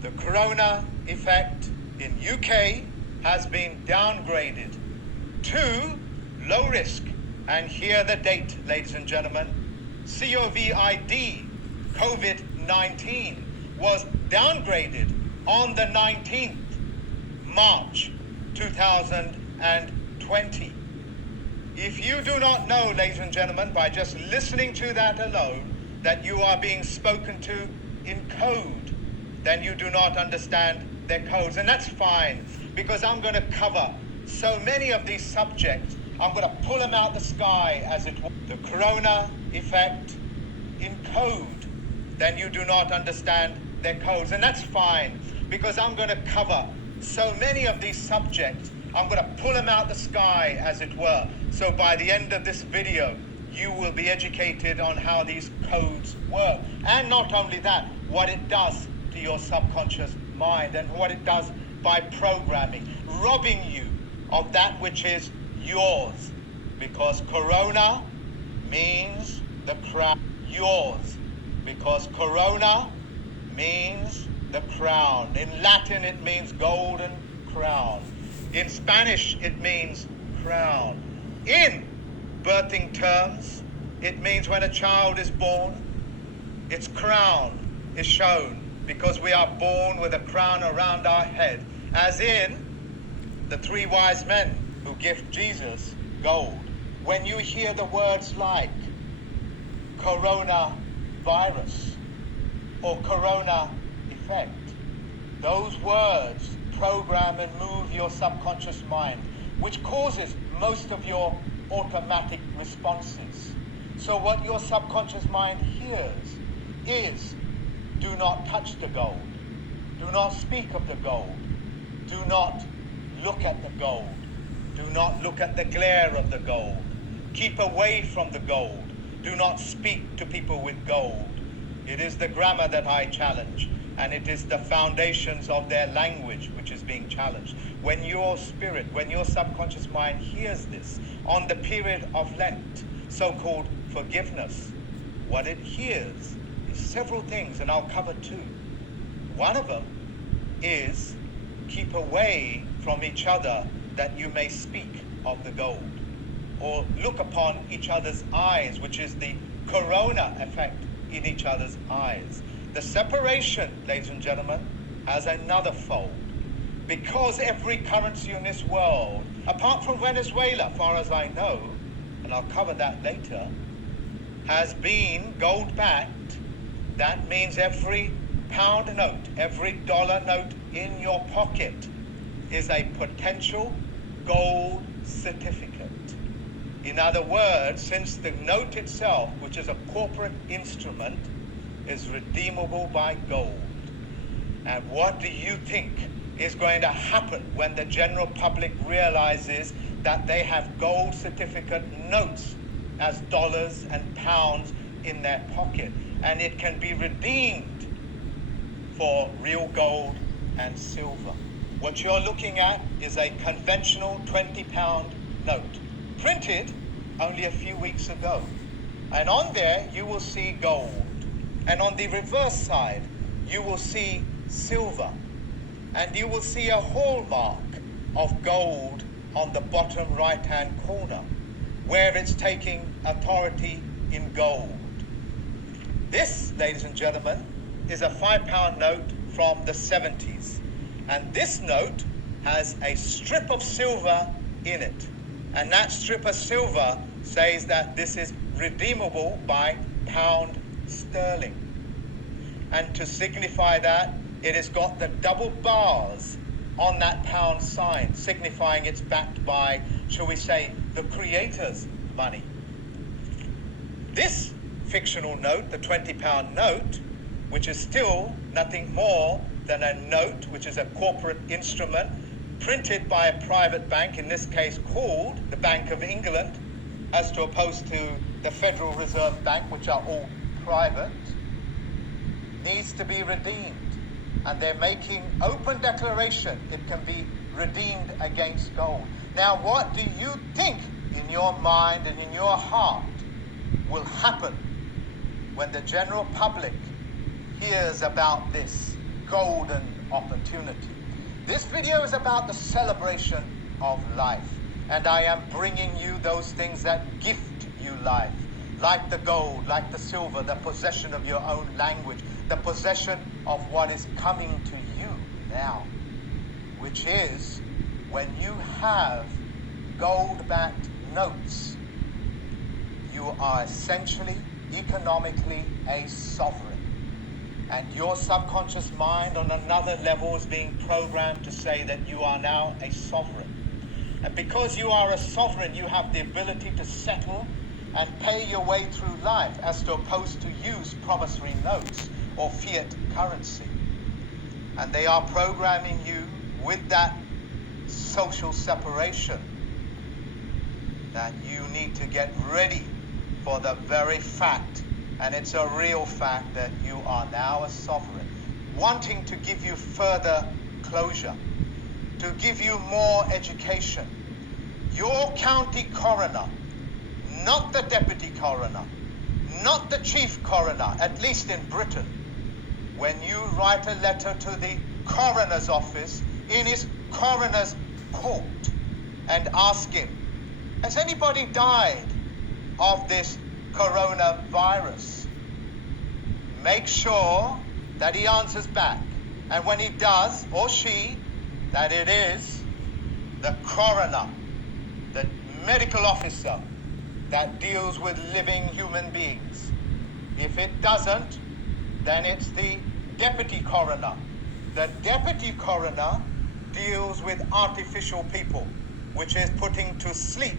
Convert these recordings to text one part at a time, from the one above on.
The corona effect in UK has been downgraded to low risk. And here the date, ladies and gentlemen. COVID-19 was downgraded on the 19th March 2020. If you do not know, ladies and gentlemen, by just listening to that alone, that you are being spoken to in code, then you do not understand their codes. And that's fine, because I'm going to cover so many of these subjects. I'm going to pull them out the sky, as it were. The corona effect in code, then you do not understand their codes. And that's fine, because I'm going to cover so many of these subjects. I'm going to pull them out the sky, as it were. So by the end of this video, you will be educated on how these codes work. And not only that, what it does to your subconscious mind and what it does by programming, robbing you of that which is yours. Because corona means the crown. Yours. Because corona means the crown. In Latin, it means golden crown. In Spanish, it means crown. In birthing terms, it means when a child is born, its crown is shown, because we are born with a crown around our head, as in the three wise men who gift Jesus gold. When you hear the words like coronavirus or corona effect, those words program and move your subconscious mind, which causes most of your automatic responses. So what your subconscious mind hears is, do not touch the gold. Do not speak of the gold. Do not look at the gold. Do not look at the glare of the gold. Keep away from the gold. Do not speak to people with gold. It is the grammar that I challenge, and it is the foundations of their language which is being challenged. When your spirit, when your subconscious mind hears this on the period of Lent, so-called forgiveness, what it hears is several things, and I'll cover two. One of them is keep away from each other that you may speak of the gold, or look upon each other's eyes, which is the corona effect in each other's eyes. The separation, ladies and gentlemen, has another fold. Because every currency in this world, apart from Venezuela, far as I know, and I'll cover that later, has been gold-backed, that means every pound note, every dollar note in your pocket is a potential gold certificate. In other words, since the note itself, which is a corporate instrument, is redeemable by gold. And what do you think is going to happen when the general public realizes that they have gold certificate notes as dollars and pounds in their pocket, and it can be redeemed for real gold and silver? What you're looking at is a conventional 20-pound note, printed only a few weeks ago. And on there, you will see gold. And on the reverse side, you will see silver. And you will see a hallmark of gold on the bottom right-hand corner, where it's taking authority in gold. This, ladies and gentlemen, is a £5 note from the 70s. And this note has a strip of silver in it. And that strip of silver says that this is redeemable by pound sterling. And to signify that, it has got the double bars on that pound sign, signifying it's backed by, shall we say, the creator's money. This fictional note, the £20 note, which is still nothing more than a note, which is a corporate instrument, printed by a private bank, in this case called the Bank of England, as to opposed to the Federal Reserve Bank, which are all private, needs to be redeemed. And they're making open declaration it can be redeemed against gold. Now, what do you think in your mind and in your heart will happen when the general public hears about this golden opportunity. This video is about the celebration of life, and I am bringing you those things that gift you life, like the gold, like the silver, the possession of your own language, the possession of what is coming to you now, which is when you have gold-backed notes, you are essentially, economically, a sovereign. And your subconscious mind on another level is being programmed to say that you are now a sovereign. And because you are a sovereign, you have the ability to settle and pay your way through life, as opposed to use promissory notes or fiat currency. And they are programming you with that social separation that you need to get ready for the very fact, and it's a real fact, that you are now a sovereign, wanting to give you further closure, to give you more education. Your county coroner, not the deputy coroner, not the chief coroner, at least in Britain, when you write a letter to the coroner's office in his coroner's court and ask him, has anybody died of this coronavirus? Make sure that he answers back. And when he does, or she, that it is the coroner, the medical officer that deals with living human beings. If it doesn't, then it's the deputy coroner. The deputy coroner deals with artificial people, which is putting to sleep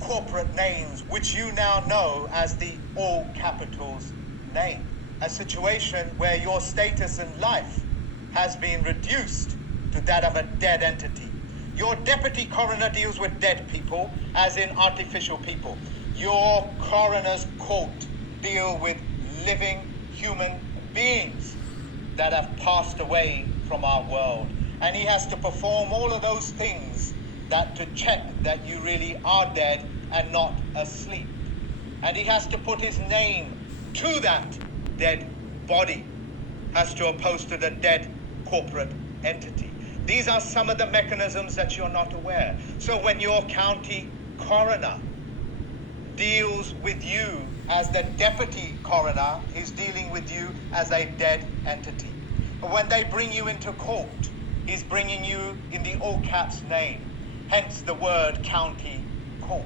corporate names, which you now know as the all capitals name. A situation where your status in life has been reduced to that of a dead entity. Your deputy coroner deals with dead people, as in artificial people. Your coroner's court deal with living human beings that have passed away from our world. And he has to perform all of those things that to check that you really are dead and not asleep. And he has to put his name to that dead body, as to opposed to the dead corporate entity. These are some of the mechanisms that you're not aware. So when your county coroner deals with you as the deputy coroner, he's dealing with you as a dead entity. But when they bring you into court, he's bringing you in the all caps name, hence the word county court.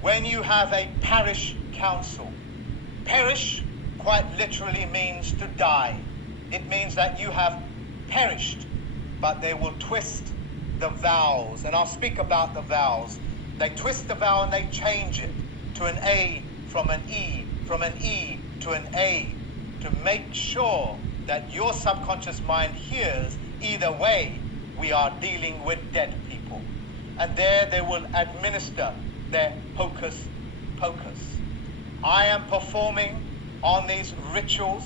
When you have a parish council, perish quite literally means to die. It means that you have perished, but they will twist the vowels, and I'll speak about the vowels. They twist the vowel and they change it to an A from an E, from an E to an A, to make sure that your subconscious mind hears either way we are dealing with dead people. And there they will administer their hocus pocus. I am performing on these rituals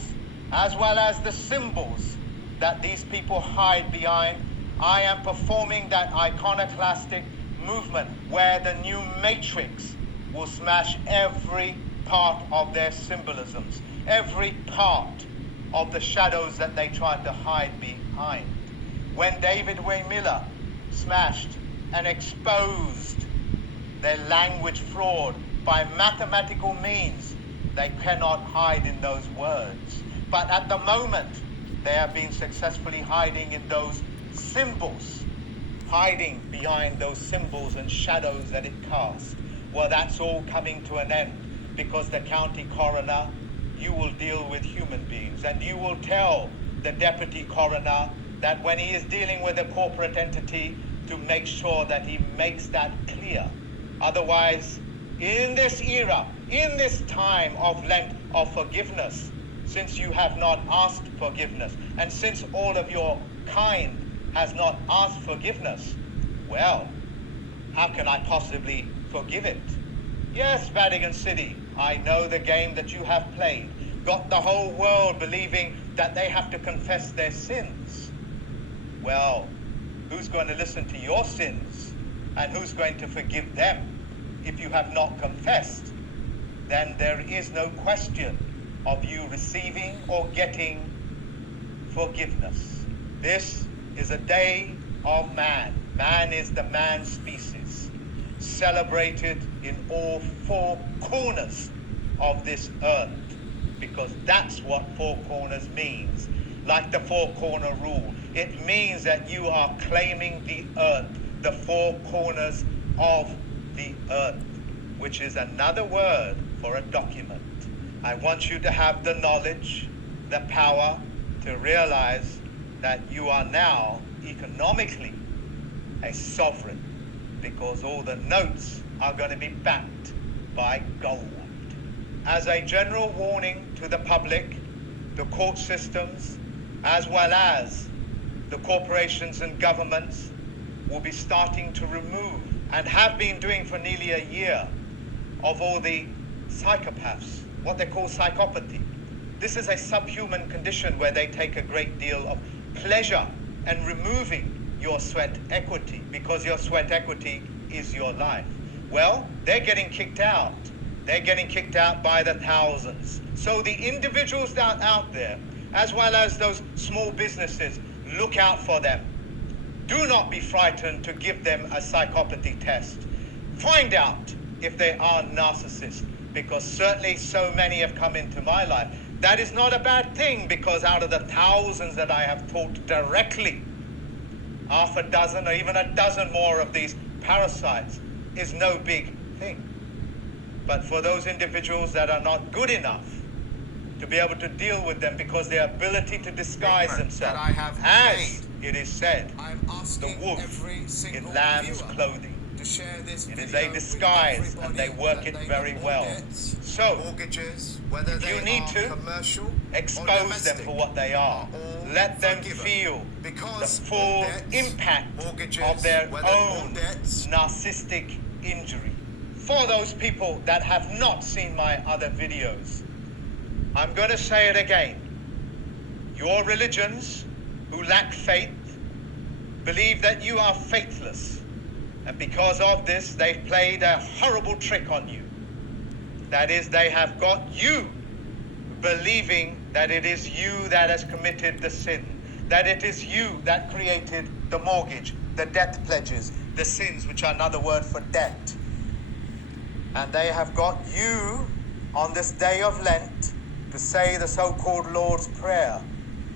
as well as the symbols that these people hide behind. I am performing that iconoclastic movement where the new matrix will smash every part of their symbolisms, every part of the shadows that they tried to hide behind. When David Way Miller smashed and exposed their language fraud by mathematical means, they cannot hide in those words. But at the moment, they have been successfully hiding in those symbols, hiding behind those symbols and shadows that it cast. Well, that's all coming to an end, because the county coroner, you will deal with human beings, and you will tell the deputy coroner that when he is dealing with a corporate entity, to make sure that he makes that clear. Otherwise, in this era, in this time of Lent of forgiveness, since you have not asked forgiveness, and since all of your kind has not asked forgiveness, well, how can I possibly forgive it? Yes, Vatican City, I know the game that you have played. Got the whole world believing that they have to confess their sins. Well, who's going to listen to your sins? And who's going to forgive them? If you have not confessed, then there is no question of you receiving or getting forgiveness. This is a day of man. Man is the man species, celebrated in all four corners of this earth, because that's what four corners means. Like the four-corner rule, it means that you are claiming the earth, the four corners of the earth, which is another word for a document. I want you to have the knowledge, the power to realize that you are now economically a sovereign, because all the notes are going to be backed by gold. As a general warning to the public, the court systems, as well as the corporations and governments, will be starting to remove, and have been doing for nearly a year, of all the psychopaths, what they call psychopathy. This is a subhuman condition where they take a great deal of pleasure in removing your sweat equity, because your sweat equity is your life. Well, they're getting kicked out. They're getting kicked out by the thousands. So the individuals out there, as well as those small businesses, look out for them. Do not be frightened to give them a psychopathy test. Find out if they are narcissists, because certainly so many have come into my life. That is not a bad thing, because out of the thousands that I have taught directly, half a dozen or even a dozen more of these parasites is no big thing. But for those individuals that are not good enough to be able to deal with them, because their ability to disguise themselves, as it is said, the wolf in lamb's clothing. It is a disguise, and they work it very well. So, if you need to expose them for what they are, let them feel the full impact of their own narcissistic injury. For those people that have not seen my other videos, I'm going to say it again. Your religions who lack faith believe that you are faithless. And because of this, they've played a horrible trick on you. That is, they have got you believing that it is you that has committed the sin, that it is you that created the mortgage, the death pledges, the sins, which are another word for debt. And they have got you on this day of Lent to say the so-called Lord's Prayer,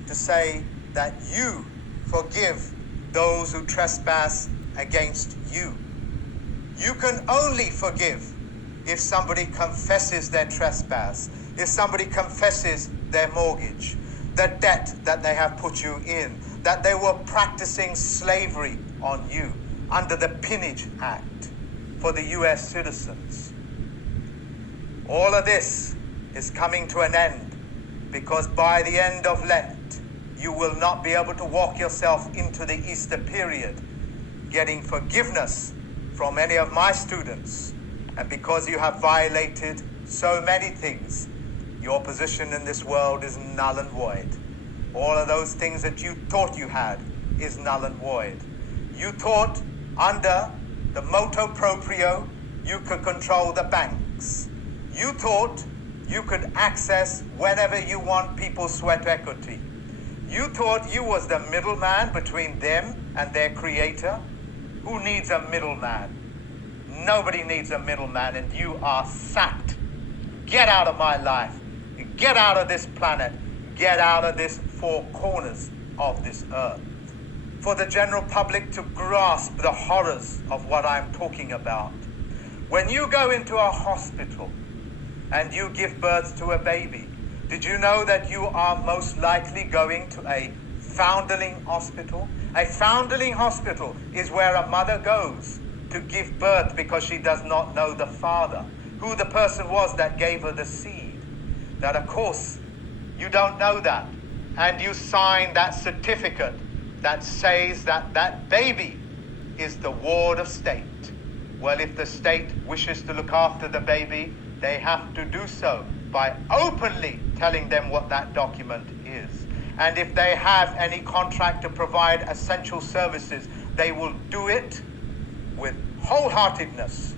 to say that you forgive those who trespass against you. You can only forgive if somebody confesses their trespass, if somebody confesses their mortgage, the debt that they have put you in, that they were practicing slavery on you under the Peonage Act for the US citizens. All of this is coming to an end, because by the end of Lent, you will not be able to walk yourself into the Easter period getting forgiveness from any of my students. And because you have violated so many things, your position in this world is null and void. All of those things that you thought you had is null and void. You thought under the motu proprio you could control the banks. You thought you could access whenever you want people's sweat equity. You thought you was the middleman between them and their creator. Who needs a middleman? Nobody needs a middleman, and you are sacked. Get out of my life. Get out of this planet. Get out of this four corners of this earth. For the general public to grasp the horrors of what I'm talking about. When you go into a hospital and you give birth to a baby, did you know that you are most likely going to a foundling hospital? A foundling hospital is where a mother goes to give birth because she does not know the father, who the person was that gave her the seed. That, of course, you don't know that. And you sign that certificate that says that that baby is the ward of state. Well, if the state wishes to look after the baby, they have to do so by openly telling them what that document is. And if they have any contract to provide essential services, they will do it with wholeheartedness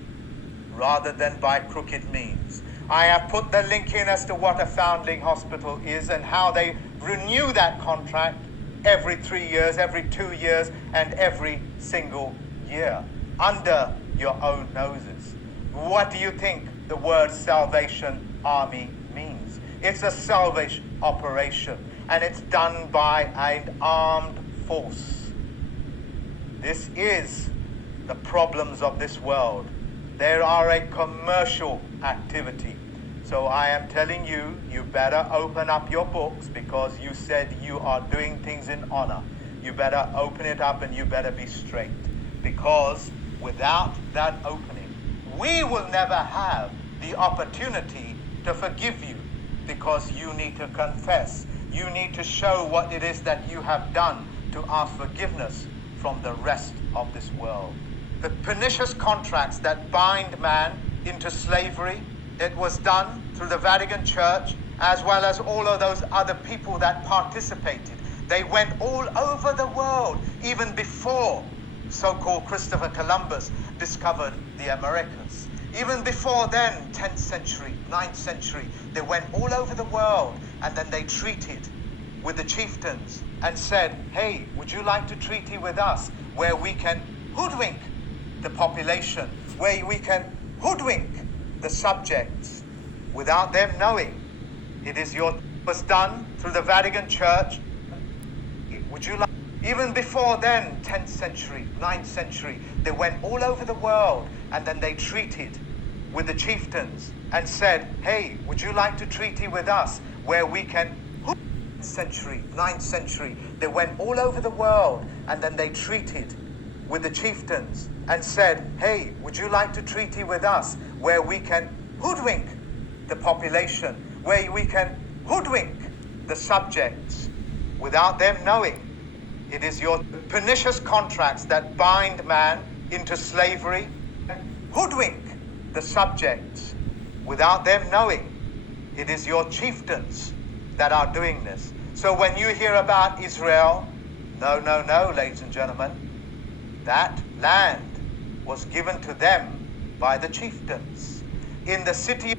rather than by crooked means. I have put the link in as to what a foundling hospital is and how they renew that contract every 3 years, every 2 years, and every single year under your own noses. What do you think the word Salvation Army means? It's a salvation operation, and it's done by an armed force. This is the problems of this world. They are a commercial activity. So I am telling you, you better open up your books, because you said you are doing things in honor. You better open it up, and you better be straight. Because without that opening, we will never have the opportunity to forgive you, because you need to confess. You need to show what it is that you have done to ask forgiveness from the rest of this world. The pernicious contracts that bind man into slavery, it was done through the Vatican Church, as well as all of those other people that participated. They went all over the world, even before so-called Christopher Columbus discovered the Americas. Even before then, 10th century, 9th century, they went all over the world, and then they treated with the chieftains and said, hey, would you like to treaty with us, where we can hoodwink the population, where we can hoodwink the subjects without them knowing. It was done through the Vatican Church. Would you like, even before then, 10th century, 9th century, they went all over the world, and then they treated with the chieftains and said, hey, would you like to treaty with us, where we can century, 9th century, they went all over the world, and then they treated with the chieftains and said, hey, would you like to treaty with us, where we can hoodwink the population, where we can hoodwink the subjects without them knowing. It is your pernicious contracts that bind man into slavery, hoodwink the subjects without them knowing. It is your chieftains that are doing this. So when you hear about Israel, no, ladies and gentlemen, that land was given to them by the chieftains in the city.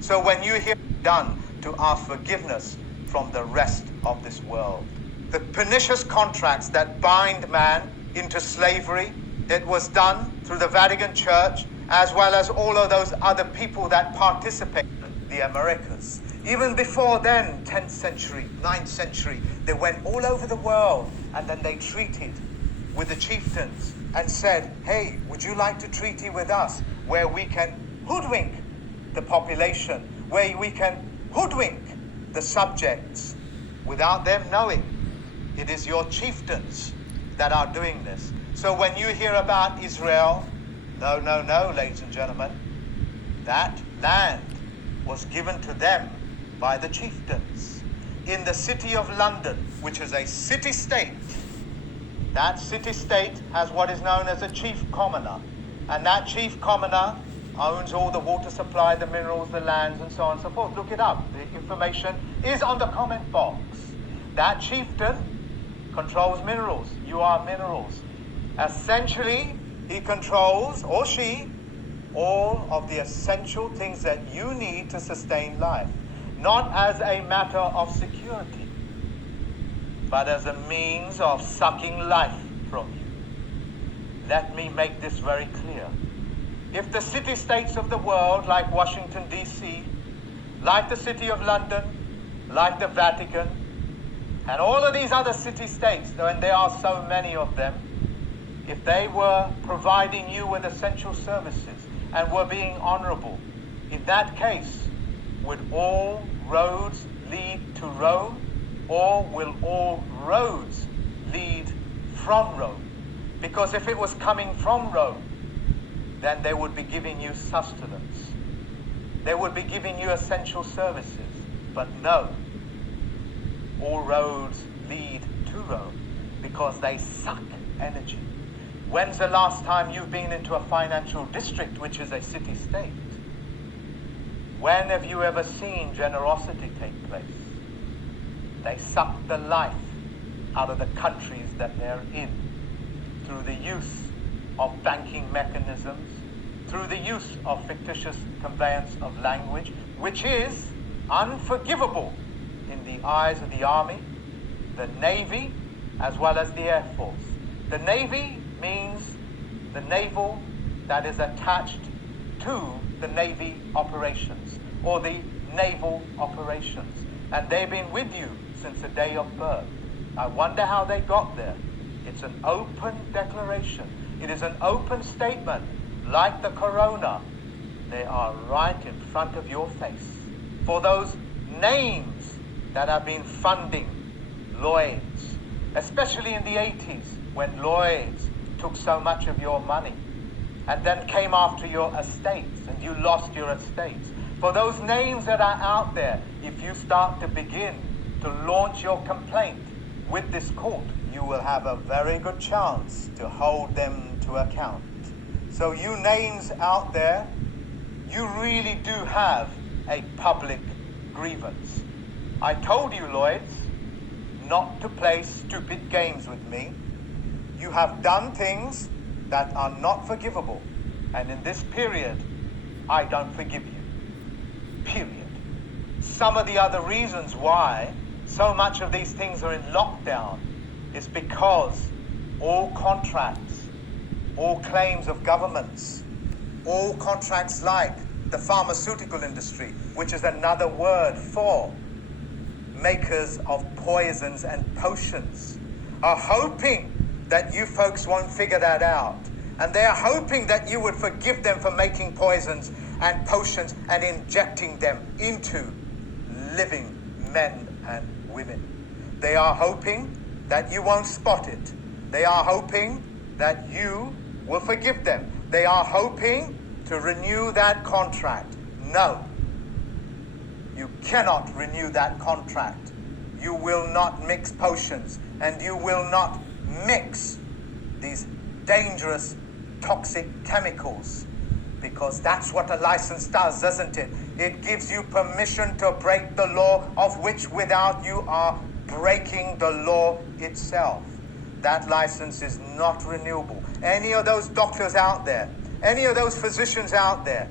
So when you hear done to ask forgiveness from the rest of this world, the pernicious contracts that bind man into slavery, it was done through the Vatican Church, as well as all of those other people that participated in the Americas. Even before then, 10th century, 9th century, they went all over the world, and then they treated with the chieftains and said, hey, would you like to treaty with us, where we can hoodwink the population, where we can hoodwink the subjects without them knowing. It is your chieftains that are doing this. So when you hear about Israel, no, ladies and gentlemen, that land was given to them by the chieftains in the city of London, which is a city-state. That city-state has what is known as a chief commoner, and that chief commoner owns all the water supply, the minerals, the lands, and so on and so forth. Look it up. The information is on the comment box. That chieftain controls minerals. You are minerals. Essentially, he controls, or she, all of the essential things that you need to sustain life. Not as a matter of security, but as a means of sucking life from you. Let me make this very clear. If the city-states of the world, like Washington, D.C., like the City of London, like the Vatican, and all of these other city-states, and there are so many of them, if they were providing you with essential services and were being honorable, in that case, would all roads lead to Rome, or will all roads lead from Rome? Because if it was coming from Rome, then they would be giving you sustenance. They would be giving you essential services. But no, all roads lead to Rome because they suck energy. When's the last time you've been into a financial district, which is a city-state? When have you ever seen generosity take place? They suck the life out of the countries that they're in through the use of banking mechanisms, through the use of fictitious conveyance of language, which is unforgivable in the eyes of the Army, the Navy, as well as the Air Force. The Navy means the naval that is attached to the Navy operations, or the naval operations. And they've been with you since the day of birth. I wonder how they got there. It's an open declaration. It is an open statement, like the corona. They are right in front of your face. For those names that have been funding Lloyd's, especially in the 80s, when Lloyd's took so much of your money and then came after your estates and you lost your estates. For those names that are out there, if you start to begin to launch your complaint with this court, you will have a very good chance to hold them to account. So you names out there, you really do have a public grievance. I told you, Lloyds, not to play stupid games with me. You have done things that are not forgivable. And in this period, I don't forgive you. Period. Some of the other reasons why so much of these things are in lockdown is because all contracts, all claims of governments, all contracts like the pharmaceutical industry, which is another word for makers of poisons and potions, are hoping that you folks won't figure that out. And they're hoping that you would forgive them for making poisons and potions and injecting them into living men and women. They are hoping that you won't spot it. They are hoping that you will forgive them. They are hoping to renew that contract. No. You cannot renew that contract. You will not mix potions, and you will not mix these dangerous toxic chemicals, because that's what a license does, doesn't it? It gives you permission to break the law, of which without you are breaking the law itself. That license is not renewable. Any of those doctors out there, any of those physicians out there,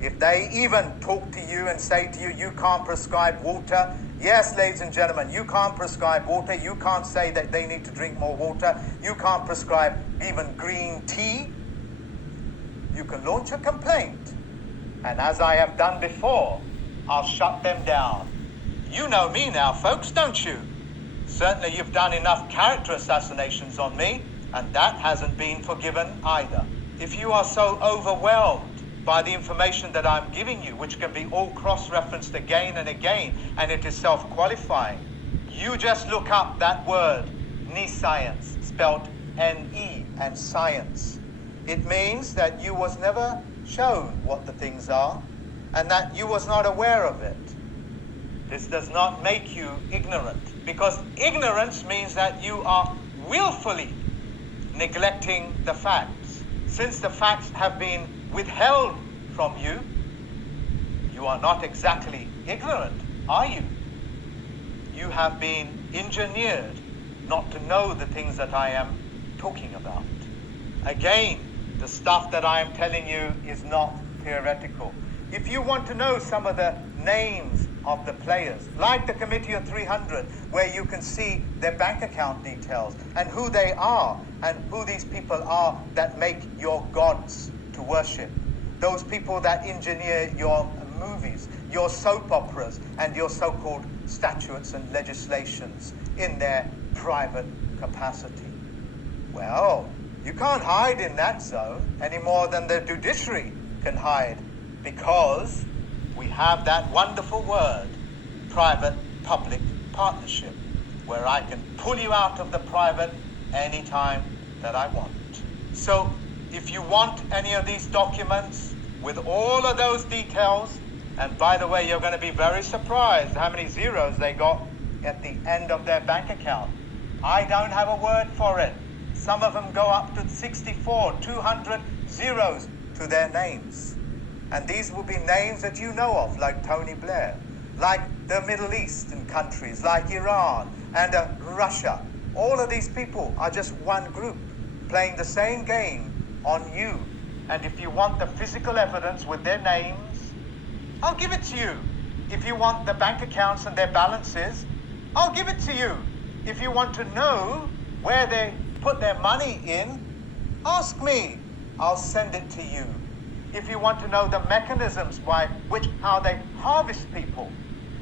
if they even talk to you and say to you, you can't prescribe water. Yes, ladies and gentlemen, you can't prescribe water. You can't say that they need to drink more water. You can't prescribe even green tea. You can launch a complaint. And as I have done before, I'll shut them down. You know me now, folks, don't you? Certainly you've done enough character assassinations on me, and that hasn't been forgiven either. If you are so overwhelmed by the information that I'm giving you, which can be all cross-referenced again and again, and it is self-qualifying, you just look up that word, N.E.S.A.R.A, spelled N-E and science. It means that you was never shown what the things are, and that you was not aware of it. This does not make you ignorant, because ignorance means that you are willfully neglecting the facts. Since the facts have been withheld from you, you are not exactly ignorant, are you? You have been engineered not to know the things that I am talking about. Again, the stuff that I am telling you is not theoretical. If you want to know some of the names of the players, like the Committee of 300, where you can see their bank account details and who they are and who these people are that make your gods to worship. Those people that engineer your movies, your soap operas, and your so-called statutes and legislations in their private capacity. Well, you can't hide in that zone any more than the judiciary can hide, because we have that wonderful word, private-public partnership, where I can pull you out of the private anytime that I want. So if you want any of these documents with all of those details, and by the way, you're going to be very surprised how many zeros they got at the end of their bank account. I don't have a word for it. Some of them go up to 64, 200 zeros to their names. And these will be names that you know of, like Tony Blair, like the Middle Eastern countries, like Iran and Russia. All of these people are just one group playing the same game on you. And if you want the physical evidence with their names, I'll give it to you. If you want the bank accounts and their balances, I'll give it to you. If you want to know where they put their money in, ask me. I'll send it to you. If you want to know the mechanisms by which how they harvest people,